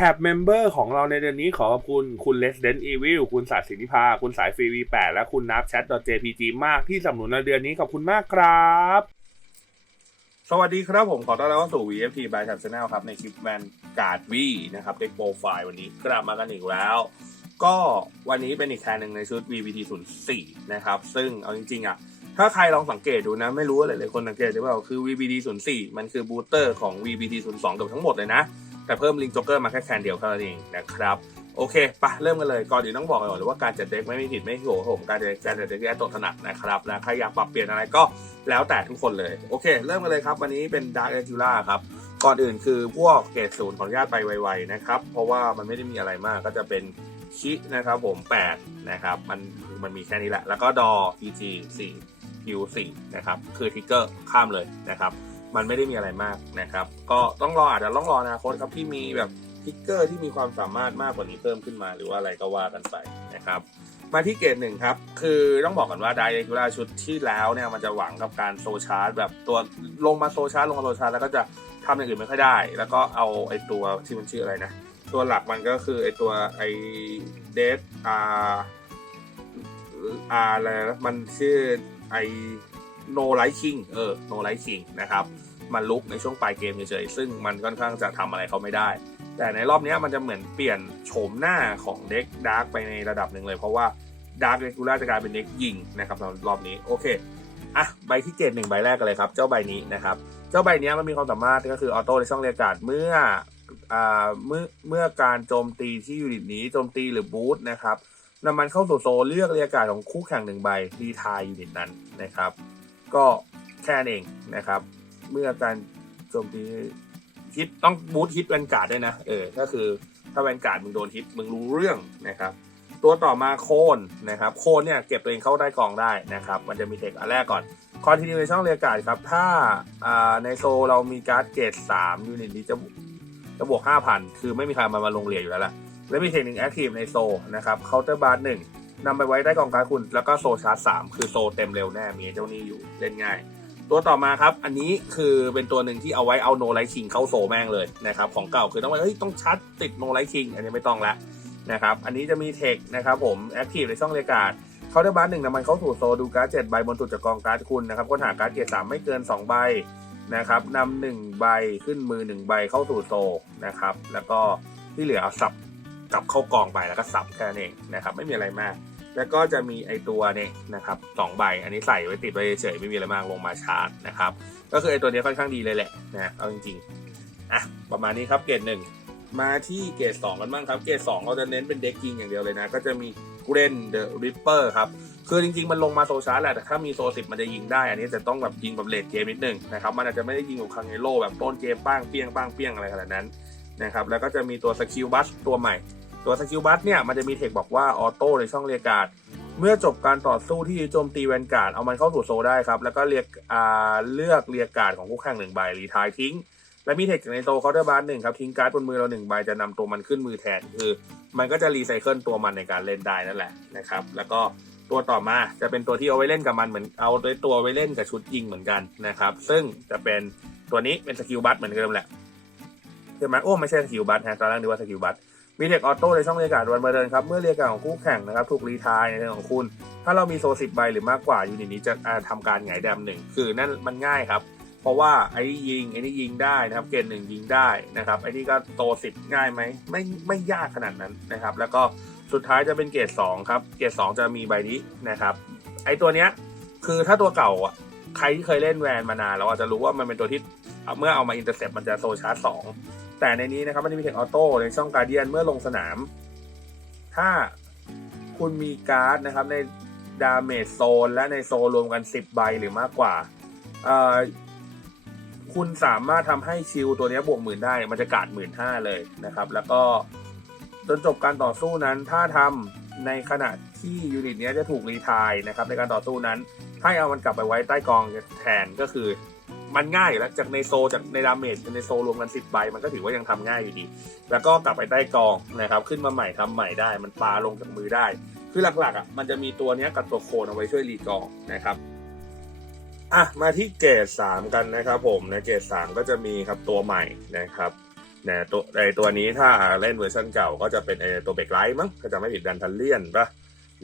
แท็บเมมเบอร์ของเราในเดือนนี้ขอขอบคุณ คุณ Resident Evil คุณสาสินิพา คุณสายฟรี V8 และคุณนับ Chat.jpg มากที่สนับสนุนในเดือนนี้ขอบคุณมากครับ สวัสดีครับผมขอต้อนรับเข้าสู่ VFT by Tab Channel ครับ ในคลิปแมนการ์ดวีนะครับเด็กโปรไฟล์วันนี้กลับมากันอีกแล้ว ก็วันนี้เป็นอีกแคนหนึ่งในชุด VBT 04นะครับ ซึ่งเอาจริงๆอะถ้าใครลองสังเกตดูนะ ไม่รู้ว่าหลายๆคนสังเกตหรือเปล่าคือ VBT 04มันคือบูสเตอร์ของ VBT 02เกือบทั้งหมดเลยนะ แต่เพิ่มลิงจ็อกเกอร์มาแค่แคนเดียวเท่านั้นเองนะครับโอเคปะเริ่มกันเลยก่อนอื่นต้องบอกก่อนเลยว่าการจัดเด็กไม่มีผิดไม่ถูกผมการจัดการจัดเด็กแย่ตกถนัดนะครับนะใครอยากปรับเปลี่ยนอะไรก็แล้วแต่ทุกคนเลยโอเค เริ่มกันเลยครับ วันนี้เป็น Dark a อ u l a ครับก่อนอื่นคือพวกเกรดศูนย์ขออนุญาตไปไวๆนะครับ เพราะว่ามันไม่ได้มีอะไรมากก็จะเป็นชินะครับผม 8 นะครับ มันมันมีแค่นี้แหละ แล้วก็ดอ EG 4 Q 4นะครับ คือทิกเกอร์ข้ามเลยนะครับ มันไม่ได้มีอะไรมากนะครับ ก็ต้องรออาจจะต้องรออนาคตครับที่มีแบบทิกเกอร์ที่มีความสามารถมากกว่านี้เพิ่มขึ้นมา หรือว่าอะไรก็ว่ากันไปนะครับมาที่เกรดหนึ่งครับ คือต้องบอกก่อนว่าไดเอกูล่าชุดที่แล้วเนี่ยมันจะหวังกับการโซชาร์จแบบตัวลงมาโซชาร์จลงมาโซชาร์จแล้วก็จะทำอย่างอื่นไม่ค่อยได้ แล้วก็เอาไอตัวที่มันชื่ออะไรนะ ตัวหลักมันก็คือไอตัวไอเดฟอาร์อาร์อะไรนะมันชื่อไอ โนไลท์คิงเออโนไลท์คิงนะครับมันลุกในช่วงปลายเกมเฉยๆซึ่งมันค่อนข้างจะทำอะไรเขาไม่ได้ แต่ในรอบนี้มันจะเหมือนเปลี่ยนโฉมหน้าของเด็กดาร์กไปในระดับหนึ่งเลยเพราะว่าดาร์กเรกูล่าจะกลายเป็นเด็กยิงนะครับรอบนี้โอเคอะใบที่เกรดหนึ่งใบแรกกันเลยครับ เจ้าใบนี้นะครับ เจ้าใบนี้มันมีความสามารถก็คือออโต้ในช่องเรียการ์ดเมื่ออ่าเมื่อเมื่อการโจมตีที่ยูนิตนี้โจมตีหรือบูทนะครับนำมันเข้าสู่โซเลือกเรียการ์ดของคู่แข่งหนึ่งใบรีทายยูนิตนั้นนะครับ ก็แค่นั้นเองนะครับ เมื่อการโจมตีฮิตต้องบูทฮิตแวนการ์ดด้วยนะเออก็คือถ้าแวนการ์ดมึงโดนฮิตมึงรู้เรื่องนะครับ ตัวต่อมาโคนนะครับ โคนเนี่ยเก็บตัวเองเข้าได้กองได้นะครับ มันจะมีเทคอันแรกก่อนคอนติเนียช่องเรียกการ์ดครับ ถ้าอ่าในโซเรามีการ์ดเกรด3ยูนิตนี้จะจะบวก5,000คือไม่มีใครมามาลงเรียอยู่แล้วล่ะและมีเทคนิคแอคทีฟในโซนะครับเคาน์เตอร์บาร์หนึ่ง นำไปไว้ใต้กองการ์ดคุณแล้วก็โซชาร์จ3คือโซเต็มเร็วแน่มีเจ้านี้อยู่เล่นง่าย ตัวต่อมาครับ อันนี้คือเป็นตัวหนึ่งที่เอาไว้เอาโนไลท์คิงเข้าโซแม่งเลยนะครับของเก่าคือต้องไปเฮ้ยต้องชาร์จติดโนไลท์คิงอันนี้ไม่ต้องละนะครับอันนี้จะมีเทคนะครับผมแอคทีฟในช่องเรียกาดเคาน์เตอร์บาร์หนึ่งนำมันเข้าสู่โซดูการ์ดเจ็ดใบบนสุดจากกองการ์ดคุณนะครับค้นหาการ์ดเกียรดสามไม่เกิน2ใบนะครับนำหนึ่งใบขึ้นมือหนึ่งใบเข้าสู่โซนะครับแล้วก็ที่เหลือเอาสับ กลับเข้ากองไปแล้วก็สับแค่นั้นเองนะครับไม่มีอะไรมาก แล้วก็จะมีไอตัวเนี่ยนะครับสองใบอันนี้ใส่ไว้ติดไว้เฉยไม่มีอะไรมากลงมาชาร์จนะครับก็คือไอตัวนี้ค่อนข้างดีเลยแหละนะเอาจริงๆอะประมาณนี้ครับเกรดหนึ่งมาที่เกรดสองกันบ้างครับ เกรดสองเราจะเน้นเป็นเด็กยิงอย่างเดียวเลยนะ ก็จะมีกูเรนเดอะริปเปอร์ครับ คือจริงๆ มันลงมาโซชาร์แหละ แต่ถ้ามีโซสิบมันจะยิงได้ อันนี้จะต้องแบบยิงแบบเลดเกมนิดนึงนะครับ มันอาจจะไม่ได้ยิงแบบคังเอโร่แบบต้นเกมป้างเปี้ยงป้างเปี้ยงอะไรขนาดนั้นนะครับ แล้วก็จะมีตัวสกิลบัสตัวใหม่ ตัวสกิลบัสเนี่ยมันจะมีเทคบอกว่าออโต้ในช่องเรียกการ์ดเมื่อจบการต่อสู้ที่โจมตีแวนการ์ดเอามันเข้าสู่โซได้ครับ แล้วก็เรียกอ่าเลือกเรียกการ์ดของคู่แข่งหนึ่งใบรีทายทิ้ง และมีเทคจากในโซเคาน์เตอร์บาร์หนึ่งครับทิ้งการ์ดบนมือเราหนึ่งใบจะนำตัวมันขึ้นมือแทนคือ มันก็จะรีไซเคิลตัวมันในการเล่นได้นั่นแหละนะครับ แล้วก็ตัวต่อมาจะเป็นตัวที่เอาไว้เล่นกับมันเหมือนเอาด้วยตัวไว้เล่นกับชุดยิงเหมือนกันนะครับ ซึ่งจะเป็นตัวนี้เป็นสกิลบัตเหมือนเดิมแหละใช่ไหมโอ้ไม่ใช่สกิลบัตฮะตอนแรกนึกว่าสกิลบัต มีเทคออโต้ในช่องเรียกการ์ดวันมาเดินครับ เมื่อเรียกการ์ดของคู่แข่งนะครับ ถูกรีทายในเรื่องของคุณ ถ้าเรามีโซสิบใบหรือมากกว่ายูนิตนี้จะอ่าทำการหงายแดมหนึ่งคือนั่นมันง่ายครับ เพราะว่าไอ้นี่ยิงไอ้นี่ยิงได้นะครับ เกณฑ์หนึ่งยิงได้นะครับไอ้นี่ก็โตสิบง่ายไหมไม่ไม่ยากขนาดนั้นนะครับ แล้วก็สุดท้ายจะเป็นเกรดสองครับ เกรดสองจะมีใบนี้นะครับ ไอ้ตัวเนี้ยคือถ้าตัวเก่าอะใครที่เคยเล่นแวนมานานเราอาจจะรู้ว่ามันเป็นตัวที่เมื่อเอามาอินเตอร์เซปมันจะโซชาร์จสอง แต่ในนี้นะครับมันจะมีเทคออโต้ในช่องการเดียนเมื่อลงสนาม ถ้าคุณมีการ์ดนะครับในดาเมจโซนและในโซนรวมกัน 10 ใบหรือมากกว่า คุณสามารถทำให้ชิลตัวนี้บวกหมื่นได้ มันจะกาดหมื่นห้าเลยนะครับ แล้วก็จนจบการต่อสู้นั้น ถ้าทำในขณะที่ยูนิตนี้จะถูกรีทายนะครับในการต่อสู้นั้น ให้เอามันกลับไปไว้ใต้กองแทนก็คือ มันง่ายอยู่แล้วจากในโซจากในดาเมจในโซรวมกันสิบใบมันก็ถือว่ายังทำง่ายอยู่ดี แล้วก็กลับไปใต้กองนะครับ ขึ้นมาใหม่ทำใหม่ได้ มันปาลงจากมือได้ คือหลักๆอะมันจะมีตัวเนี้ยกับตัวโคนเอาไว้ช่วยรีกองนะครับอะมาที่เกรดสามกันนะครับผมในเกรดสามก็จะมีครับตัวใหม่นะครับนะตัวในตัวนี้ถ้าเล่นเวอร์ชันเก่าก็จะเป็นไอตัวเบรกไลท์มั้งถ้าจำไม่ผิดดันทันเลียนปะ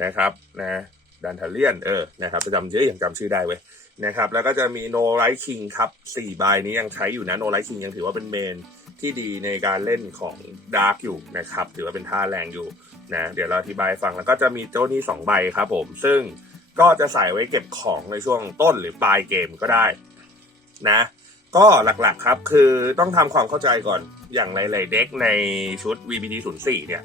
นะครับนะดันทันเลียนเออนะครับจะจำเยอะอย่างจำชื่อได้เว้ย นะครับ แล้วก็จะมีโนไ h t คิงครับสี่ใบนี้ยังใช้อยู่นะโนไ h t คิงยังถือว่าเป็นเมนที่ดีในการเล่นของดาร์กอยู่นะครับ ถือว่าเป็นท่าแรงอยู่นะเดี๋ยวเราอธิบายฟังแล้วก็จะมีเจ้านี้สองใบครับผม ซึ่งก็จะใส่ไว้เก็บของในช่วงต้นหรือปลายเกมก็ได้นะ ก็หลักๆครับคือต้องทำความเข้าใจก่อนอย่างหลายๆเด็กในชุด VBT 0 4เนี่ย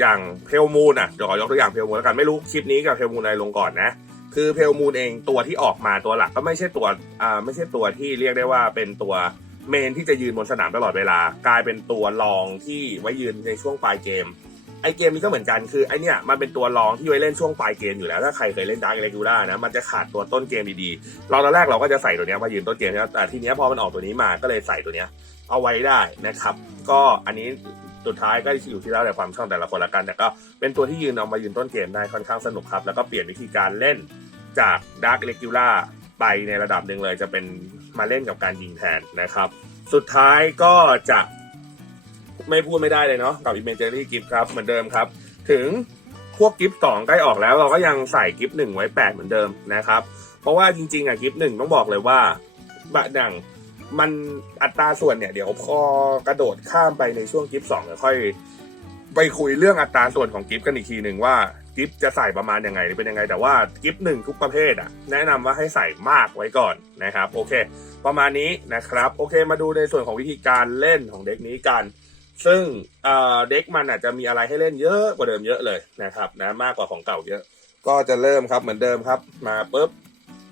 อย่างเพลมูนอะเดี๋ยวขอยกตัวอย่างเพลมูนแล้วกันไม่รู้คลิปนี้กับเพลมูนอะไรลงก่อนนะ คือเพลมูนเองตัวที่ออกมาตัวหลักก็ไม่ใช่ตัวอ่าไม่ใช่ตัวที่เรียกได้ว่าเป็นตัวเมนที่จะยืนบนสนามตลอดเวลา กลายเป็นตัวรองที่ไว้ยืนในช่วงปลายเกมไอเกมนี้ก็เหมือนกันคือไอเนี้ยมันเป็นตัวรองที่ไว้เล่นช่วงปลายเกมอยู่แล้วถ้าใครเคยเล่นดาร์กเรกูล่านะมันจะขาดตัวต้นเกมดีๆเราตอนแรกเราก็จะใส่ตัวเนี้ยมายืนต้นเกมนะแต่ทีเนี้ยพอมันออกตัวนี้มาก็เลยใส่ตัวเนี้ยเอาไว้ได้นะครับ ก็อันนี้ สุดท้ายก็อยู่ที่แล้วแต่ความชอบแต่ละคนละกัน แต่ก็เป็นตัวที่ยืนเอามายืนต้นเกมได้ค่อนข้างสนุกครับ แล้วก็เปลี่ยนวิธีการเล่นจากดาร์กเรกูล่าไปในระดับหนึ่งเลยจะเป็นมาเล่นกับการยิงแทนนะครับ สุดท้ายก็จะไม่พูดไม่ได้เลยเนาะกับ Imagery Gift ครับเหมือนเดิมครับ ถึงพวกกิฟต์สองใกล้ออกแล้วเราก็ยังใส่กิฟต์หนึ่งไว้แปดเหมือนเดิมนะครับ เพราะว่าจริงๆอะกิฟต์หนึ่งต้องบอกเลยว่าบะดัง มันอัตราส่วนเนี่ย เดี๋ยวพอกระโดดข้ามไปในช่วงกิฟต์สองเดี๋ยวค่อย ไปคุยเรื่องอัตราส่วนของกิฟต์กันอีกทีหนึ่งว่ากิฟต์จะใส่ประมาณยังไงหรือเป็นยังไง แต่ว่ากิฟต์หนึ่งทุกประเภทอะ แนะนำว่าให้ใส่มากไว้ก่อนนะครับ โอเค ประมาณนี้นะครับ โอเค มาดูในส่วนของวิธีการเล่นของเด็กนี้กัน ซึ่งเอ่อเด็กมันอาจจะมีอะไรให้เล่นเยอะกว่าเดิมเยอะเลยนะครับนะมากกว่าของเก่าเยอะ ก็จะเริ่มครับเหมือนเดิมครับ มาปุ๊บ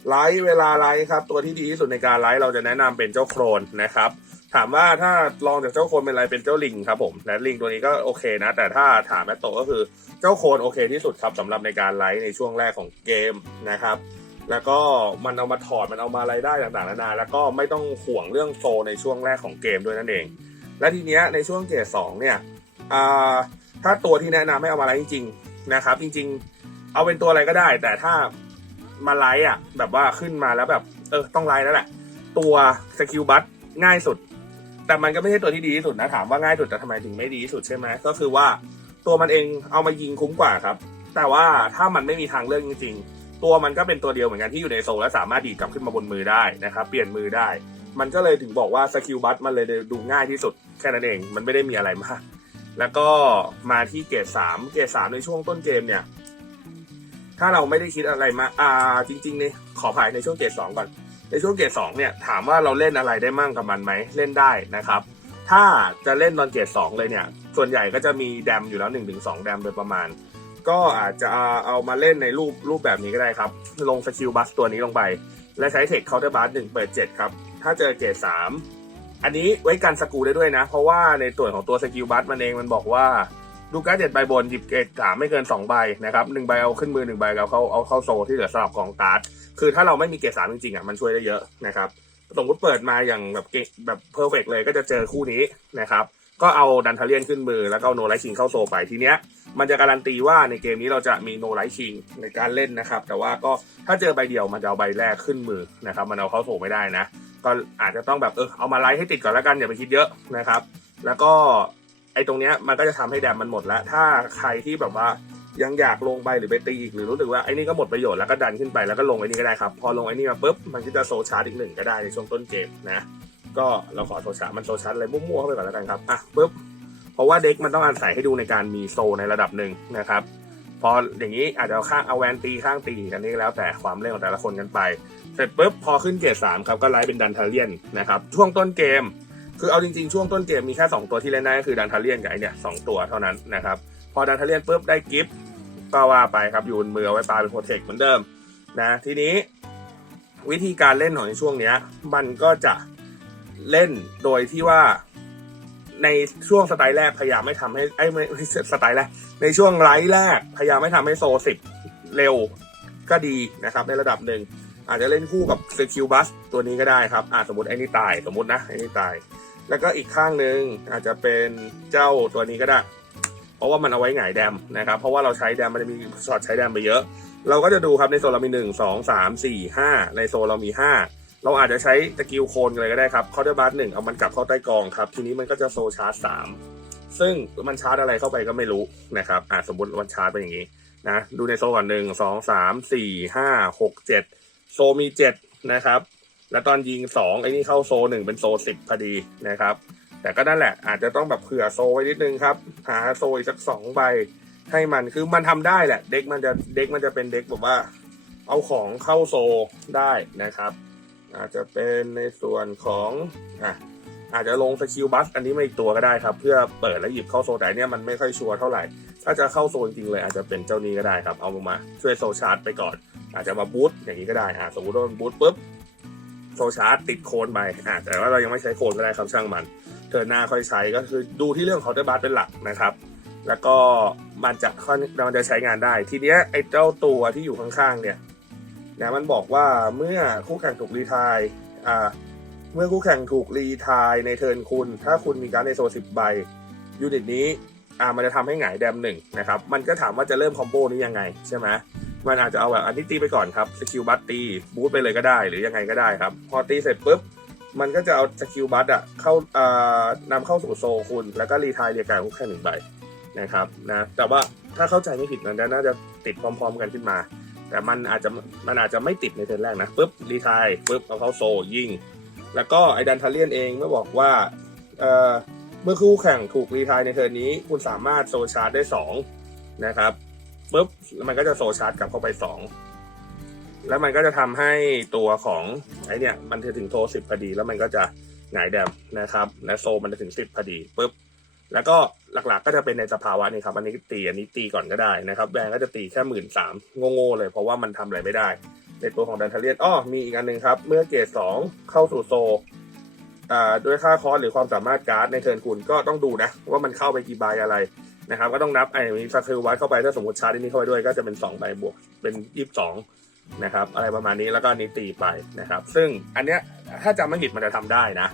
ไลท์เวลาไลท์ครับ ตัวที่ดีที่สุดในการไลท์เราจะแนะนำเป็นเจ้าโครนนะครับ ถามว่าถ้าลองจากเจ้าโครนเป็นอะไรเป็นเจ้าลิงครับผมและลิงตัวนี้ก็โอเคนะ แต่ถ้าถามแมตโตก็คือเจ้าโครนโอเคที่สุดครับสำหรับในการไลท์ในช่วงแรกของเกมนะครับแล้วก็มันเอามาถอดมันเอามาอะไรได้ต่างๆนานาแล้วก็ไม่ต้องห่วงเรื่องโซในช่วงแรกของเกมด้วยนั่นเอง และทีเนี้ยในช่วงเกรดสองเนี่ยถ้าตัวที่แนะนำให้เอามาไลฟ์จริงๆนะครับ จริง ๆ เอาเป็นตัวอะไรก็ได้ แต่ถ้า มาไลฟ์อะ แบบว่าขึ้นมาแล้วแบบ เออ ต้องไลฟ์แล้วแหละ ตัวสกิลบัตง่ายสุด แต่มันก็ไม่ใช่ตัวที่ดีที่สุดนะ ถามว่าง่ายสุดแต่ทำไมถึงไม่ดีที่สุดใช่ไหมก็คือว่าตัวมันเองเอามายิงคุ้มกว่าครับ แต่ว่าถ้ามันไม่มีทางเลือกจริง ๆ ตัวมันก็เป็นตัวเดียวเหมือนกันที่อยู่ในโซลและสามารถดีดกลับขึ้นมาบนมือได้นะครับ เปลี่ยนมือได้ มันก็เลยถึงบอกว่าสกิลบัตมันเลยดูง่ายที่สุดแค่นั้นเอง มันไม่ได้มีอะไรมาก แล้วก็มาที่เกรดสามเกรดสามในช่วงต้นเกมเนี่ย ถ้าเราไม่ได้คิดอะไรมาอ่าจริงๆเนี่ยขอภายในช่วงเกรดสองก่อน ในช่วงเกรดสองเนี่ยถามว่าเราเล่นอะไรได้มั่งกับมันไหมเล่นได้นะครับ ถ้าจะเล่นตอนเกรดสองเลยเนี่ย ส่วนใหญ่ก็จะมีแดมอยู่แล้ว1นถึงสแดมโดยประมาณ ก็อาจจะเอามาเล่นในรูปรูปแบบนี้ก็ได้ครับ ลงสกิลบัสตัวนี้ลงไป และใช้เทคเคาน์เตอร์บัสหนึ่งเปิดเจ็ดครับ ถ้าเจอเกรดสามอันนี้ไว้กันสกูได้ด้วยนะ เพราะว่าในส่วนของตัวสกิลบัสมันเองมันบอกว่า ดูการ์ดเจ็ดใบบนหยิบเกรดสามไม่เกินสองใบนะครับหนึ่งใบเอาขึ้นมือหนึ่งใบเอาเข้าเอาเข้าโซที่เหลือสลับกองการ์ดคือถ้าเราไม่มีเกรดสามจริงๆอะมันช่วยได้เยอะนะครับสมมติเปิดมาอย่างแบบเกรดแบบเพอร์เฟกเลยก็จะเจอคู่นี้นะครับก็เอาดันทาเลียนขึ้นมือแล้วก็โนไลท์คิงเข้าโซไปทีเนี้ยมันจะการันตีว่าในเกมนี้เราจะมีโนไลท์คิงในการเล่นนะครับ แต่ว่าก็ถ้าเจอใบเดียวมันจะเอาใบแรกขึ้นมือนะครับ มันเอาเข้าโซไม่ได้นะ ก็อาจจะต้องแบบเออเอามาไลท์ให้ติดก่อนแล้วกันอย่าไปคิดเยอะนะครับ แล้วก็ ไอ้ตรงเนี้ยมันก็จะทำให้แดมมันหมดแล้ว ถ้าใครที่แบบว่ายังอยากลงไปหรือไปตีอีกหรือรู้สึกว่าไอ้นี่ก็หมดประโยชน์แล้วก็ดันขึ้นไปแล้วก็ลงไอ้นี่ก็ได้ครับ พอลงไอ้นี่มาปุ๊บมันก็จะโซชาร์จอีกหนึ่งก็ได้ในช่วงต้นเกมนะก็เราขอโซชาร์จมันโซชาร์จอะไรมั่วๆเข้าไปก่อนแล้วกันครับอะปุ๊บเพราะว่าเด็กมันต้องอาศัยให้ดูในการมีโซในระดับหนึ่งนะครับพออย่างนี้อาจจะเอาข้างเอาแวนตีข้างตีกันนี้แล้วแต่ความเล่นของแต่ละคนกันไป เสร็จปุ๊บพอขึ้นเกรดสามครับก็ไล่เป็นดันทาเลียนนะครับช่วงต้นเกม คือเอาจริงๆ ช่วงต้นเกมมีแค่ 2 ตัวที่เล่นได้ก็คือดันทาเลียนกับไอเนี่ยสตัวเท่านั้นนะครับ พอดันทาเลียนปุ๊บได้กิฟต์ก็ว่าไปครับยูนมือเอาไว้ปาเป็นโปรเทคเหมือนเดิมนะทีนี้วิธีการเล่นของในช่วงเนี้ย มันก็จะเล่นโดยที่ว่าในช่วงสไตล์แรกพยายามไม่ทำให้ไอ้ไม่สไตล์แรกในช่วงไลท์แรกพยายามไม่ทำให้โซสิบเร็วก็ดีนะครับ ในระดับหนึ่งอาจจะเล่นคู่กับสกิลบัสตัวนี้ก็ได้ครับอ่าสมมติไอ้นี่ตายสมมตินะไอ้นี่ตาย แล้วก็อีกข้างหนึ่งอาจจะเป็นเจ้าตัวนี้ก็ได้ เพราะว่ามันเอาไว้หงายแดมนะครับ เพราะว่าเราใช้แดมมันจะมีช็อตใช้แดมไปเยอะ เราก็จะดูครับในโซนเรามีหนึ่งสองสามสี่ห้าในโซนเรามีห้าเราอาจจะใช้ตะกิวโคนเลยก็ได้ครับคอร์เตอร์บัสหนึ่งเอามันกลับเข้าใต้กองครับ ทีนี้มันก็จะโซชาร์จสามซึ่งมันชาร์จอะไรเข้าไปก็ไม่รู้นะครับอ่าสมมติมันชาร์จเป็นอย่างนี้นะดูในโซก่อนหนึ่งสองสามสี่ห้าหกเจ็ดโซมีเจ็ดนะครับ แล้วตอนยิงสองไอ้นี่เข้าโซหนึ่งเป็นโซสิบพอดีนะครับ แต่ก็นั่นแหละอาจจะต้องแบบเผื่อโซไว้นิดนึงครับ หาโซอีกสักสองใบให้มันคือมันทำได้แหละ เด็กมันจะเด็กมันจะเป็นเด็กแบบว่า เอาของเข้าโซได้นะครับ อาจจะเป็นในส่วนของอะอาจจะลงสกิลบัสอันนี้มาอีกตัวก็ได้ครับ เพื่อเปิดแล้วหยิบเข้าโซแต่เนี่ยมันไม่ค่อยชัวร์เท่าไหร่ ถ้าจะเข้าโซจริงๆเลยอาจจะเป็นเจ้านี้ก็ได้ครับ เอามาช่วยโซชาร์จไปก่อน อาจจะมาบูตอย่างนี้ก็ได้อะสมมติว่ามันบูตปุ๊บ โซชาร์จติดโคนไปอะแต่ว่าเรายังไม่ใช้โคนก็ได้ครับช่างมันเทินหน้าค่อยใช้ก็คือดูที่เรื่องของเตอร์บัสเป็นหลักนะครับ แล้วก็มันจะค่อนมันจะใช้งานได้ ทีเนี้ยไอ้เจ้าตัวที่อยู่ข้างๆเนี่ยนะมันบอกว่าเมื่อคู่แข่งถูกรีไทายอ่าเมื่อคู่แข่งถูกรีไทายในเทิร์นคุณ ถ้าคุณมีการในโซสิบใบยูนิตนี้อ่ามันจะทำให้หงายแดมหนึ่งนะครับ มันก็ถามว่าจะเริ่มคอมโบนี้ยังไงใช่ไหม มันอาจจะเอาแบบอันนี้ตีไปก่อนครับสกิลบัตตีบูทไปเลยก็ได้ หรือยังไงก็ได้ครับ พอตีเสร็จปุ๊บมันก็จะเอาสกิลบัตอะเข้าเอ่อนำเข้าสู่โซคุณ แล้วก็รีทายเรียกการคู่แข่งหนึ่งใบนะครับนะแต่ว่าถ้าเข้าใจไม่ผิดมันน่าจะติดพร้อม ๆ กันขึ้นมา แต่มันอาจจะมันอาจจะไม่ติดในเทิร์นแรกนะปุ๊บรีทายปุ๊บเอาเข้าโซยิงแล้วก็ไอดันทาเลียนเองเมื่อบอกว่าเอ่อเมื่อคู่แข่งถูกรีทายในเทิร์นนี้ คุณสามารถโซชาร์จได้สองนะครับ ปุ๊บแล้วมันก็จะโซชาร์จกลับเข้าไปสองแล้วมันก็จะทำให้ตัวของไอเนี่ยมันจะถึงโทสิบพอดี แล้วมันก็จะหงายแดมนะครับ และโซมันจะถึงสิบพอดีปุ๊บแล้วก็หลักๆก็จะเป็นในสภาวะนี้ครับ อันนี้ตีอันนี้ตีก่อนก็ได้นะครับแบงก็จะตีแค่หมื่นสามโง่ๆเลยเพราะว่ามันทำอะไรไม่ได้ ในตัวของดันทเลียนอ้อมีอีกอันหนึ่งครับ เมื่อเกรดสองเข้าสู่โซอ่าด้วยค่าคอร์สหรือความสามารถการ์ดในเทิร์นคุณก็ต้องดูนะ ว่ามันเข้าไปกี่ใบอะไร นะครับ ก็ต้องนับไอ้มีสกิลไว้เข้าไปถ้าสมมติชาร์จอันนี้เข้าไปด้วยก็จะเป็นสองใบบวกเป็นยี่สิบสองนะครับอะไรประมาณนี้แล้วก็นี้ตีไปนะครับ ซึ่งอันเนี้ยถ้าจำไม่ผิดมันจะทำได้นะ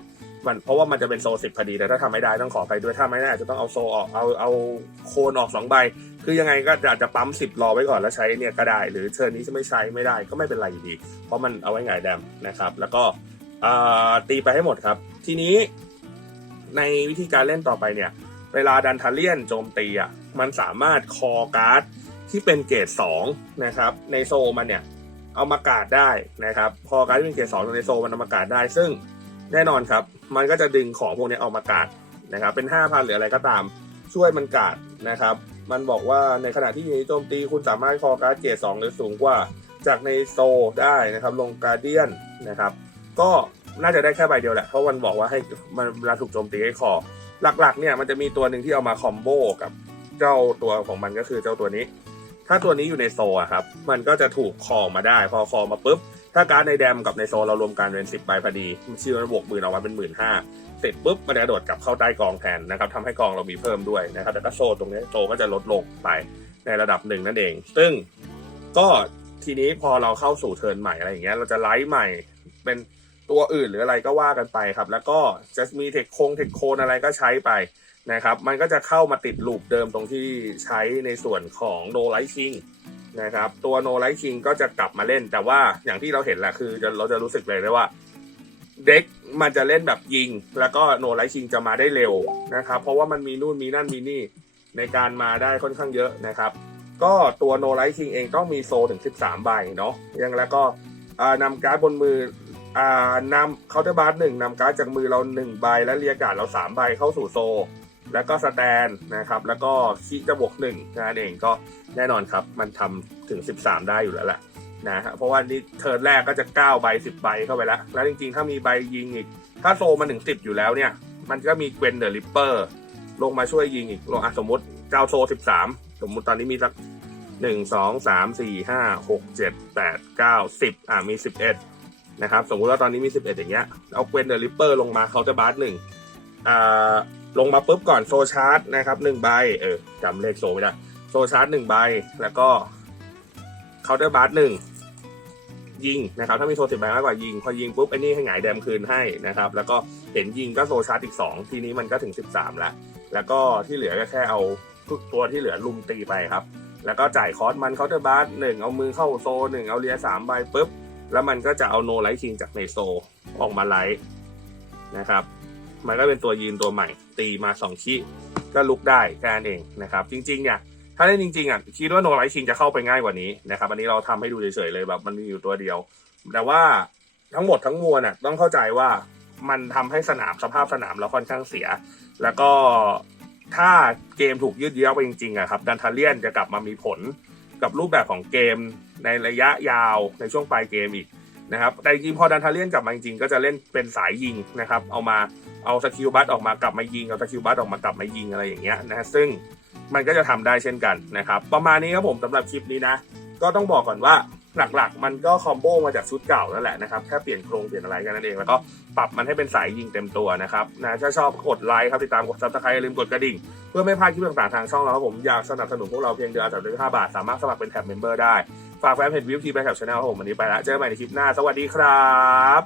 มันเพราะว่ามันจะเป็นโซสิบพอดีแต่ถ้าทำไม่ได้ต้องขอไปด้วยถ้าไม่ได้อาจจะต้องเอาโซออกเอาเอาโคนออกสองใบคือยังไงก็อาจจะปั๊มสิบรอไว้ก่อนแล้วใช้เนี่ยก็ได้ หรือเชิญนี้จะไม่ใช้ไม่ได้ก็ไม่เป็นไรอยู่ดี เพราะมันเอาไว้หงายแดมนะครับ แล้วก็ตีไปให้หมดครับ ทีนี้ในวิธีการเล่นต่อไปเนี่ย เวลาดันทาเลียนโจมตีอะมันสามารถคอการ์ดที่เป็นเกรดสองนะครับในโซมันเนี่ยเอามากาดได้นะครับพอการ์ดที่เป็นเกรดสองในโซมันเอามากาดได้ ซึ่งแน่นอนครับมันก็จะดึงของพวกนี้เอามากาดนะครับเป็นห้าพันหรืออะไรก็ตามช่วยมันกาดนะครับมันบอกว่าในขณะที่อยู่ในโจมตีคุณสามารถคอการ์ดเกรดสองหรือสูงกว่าจากในโซได้นะครับลงการเดียนนะครับก็น่าจะได้แค่ใบเดียวแหละเพราะมันบอกว่าให้มันเวลาถูกโจมตีให้คอ หลักๆเนี่ยมันจะมีตัวหนึ่งที่เอามาคอมโบกับเจ้าตัวของมันก็คือเจ้าตัวนี้ ถ้าตัวนี้อยู่ในโซอะครับ มันก็จะถูกคอมาได้ พอคอมาปุ๊บ ถ้าการ์ดในแดมกับในโซเรารวมกันเป็นสิบใบพอดีมันชื่อว่าบวกหมื่นออกมาเป็นหมื่นห้าเสร็จปุ๊บมันจะโดดกลับเข้าใต้กองแทนนะครับทำให้กองเรามีเพิ่มด้วยนะครับแต่ก็โซตรงนี้โซก็จะลดลงไปในระดับหนึ่งนั่นเอง ซึ่งก็ทีนี้พอเราเข้าสู่เทิร์นใหม่อะไรอย่างเงี้ยเราจะไลฟ์ใหม่เป็น ตัวอื่นหรืออะไรก็ว่ากันไปครับ แล้วก็จะมีเทคโคงเทคโคนอะไรก็ใช้ไปนะครับ มันก็จะเข้ามาติดลูปเดิมตรงที่ใช้ในส่วนของ No Light King นะครับ ตัว No Light King ก็จะกลับมาเล่น แต่ว่าอย่างที่เราเห็นแหละคือเราจะรู้สึกเลยได้ว่าเด็กมันจะเล่นแบบยิง แล้วก็ No Light King จะมาได้เร็วนะครับ เพราะว่ามันมีนู่นมีนั่นมีนี่ในการมาได้ค่อนข้างเยอะนะครับ ก็ตัว No Light King เองต้องมีโซถึง 13 ใบเนาะยังแล้วก็นำการ์ดบนมือ นำเคาน์เตอร์บาร์หนึ่งนำการ์ดจากมือเราหนึ่งใบและเรียกกาดเราสามใบเข้าสู่โซ แล้วก็สแตนนะครับ แล้วก็คีจะบวกหนึ่งนั่นเองก็แน่นอนครับ มันทำถึง 13 ได้อยู่แล้วแหละนะฮะเพราะว่านี่เทิร์นแรกก็จะ9ใบ10 ใบเข้าไปแล้ว แล้วจริงๆ ถ้ามีใบยิงอีก ถ้าโซมันถึง 10 อยู่แล้วเนี่ย มันก็มีเกวนเดอร์ริปเปอร์ลงมาช่วยยิงอีกลงอะสมมติเจ้าโซ 13 สมมุติตอนนี้มีสักหนึ่งสองสามสี่ห้าหกเจ็ดแปดเก้าสิบอะมีสิบเอ็ด นะครับสมมุติว่าตอนนี้มีสิบเอ็ดอย่างเงี้ยเอาเกวนเดอร์ริปเปอร์ลงมาเคาน์เตอร์บาร์หนึ่งอ่าลงมาปุ๊บก่อนโซชาร์จนะครับหนึ่งใบเออจำเลขโซไม่ได้โซชาร์จหนึ่งใบแล้วก็เคาน์เตอร์บาร์หนึ่งยิงนะครับถ้ามีโซสิบใบมากกว่ายิง พอยิงปุ๊บไอ้นี่ให้หงายแดมคืนให้นะครับ แล้วก็เห็นยิงก็โซชาร์จอีกสองทีนี้มันก็ถึงสิบสามแล้ว แล้วก็ที่เหลือก็แค่เอาทุกตัวที่เหลือลุมตีไปครับ แล้วก็จ่ายคอร์สมันเคาน์เตอร์บาร์หนึ่งเอามือเข้าโซหนึ่งเอาเลียสามใบปุ๊บ แล้วมันก็จะเอาโนไลท์คิงจากเมโซออกมาไลท์นะครับ มันก็เป็นตัวยืนตัวใหม่ ตีมาสองขี้ก็ลุกได้แค่นั้นเองนะครับ จริงๆเนี่ยถ้าเล่นจริงๆอะคิดว่าโนไลท์คิงจะเข้าไปง่ายกว่านี้นะครับ อันนี้เราทำให้ดูเฉยๆเลยแบบมันมีอยู่ตัวเดียว แต่ว่าทั้งหมดทั้งมวลน่ะต้องเข้าใจว่ามันทำให้สนามสภาพสนามเราค่อนข้างเสีย แล้วก็ถ้าเกมถูกยืดเยื้อไปจริงๆอะครับดันทาเลียนจะกลับมามีผลกับรูปแบบของเกม ในระยะยาวในช่วงปลายเกมอีกนะครับแต่จริงพอดันทาเลียนกลับมาจริงก็จะเล่นเป็นสายยิงนะครับ เอามาเอาสกิลบัตออกมากลับมายิงเอาสกิลบัตออกมากลับมายิงอะไรอย่างเงี้ยนะฮะซึ่งมันก็จะทำได้เช่นกันนะครับ ประมาณนี้ครับผมสำหรับคลิปนี้นะ ก็ต้องบอกก่อนว่าหลักๆ มันก็คอมโบมาจากชุดเก่านั่นแหละนะครับ แค่เปลี่ยนโครงเปลี่ยนอะไรกันนั่นเอง แล้วก็ปรับมันให้เป็นสายยิงเต็มตัวนะครับนะถ้าชอบกดไลค์ครับ ติดตามกดซับสไครต์อย่าลืมกดกระดิ่ง เพื่อไม่พลาดคลิปต่างๆทางช่องเราครับผม อยากสนับสนุนพวกเราเพียงเดือนละสามสิบห้าบาท สามารถสมัครเป็นแท็บเมมเบอร์ได้ ฝากแฟนเพจวิวทีไปแท็บชาแนลผมวันนี้ไปละเจอกันใหม่ในคลิปหน้า สวัสดีครับ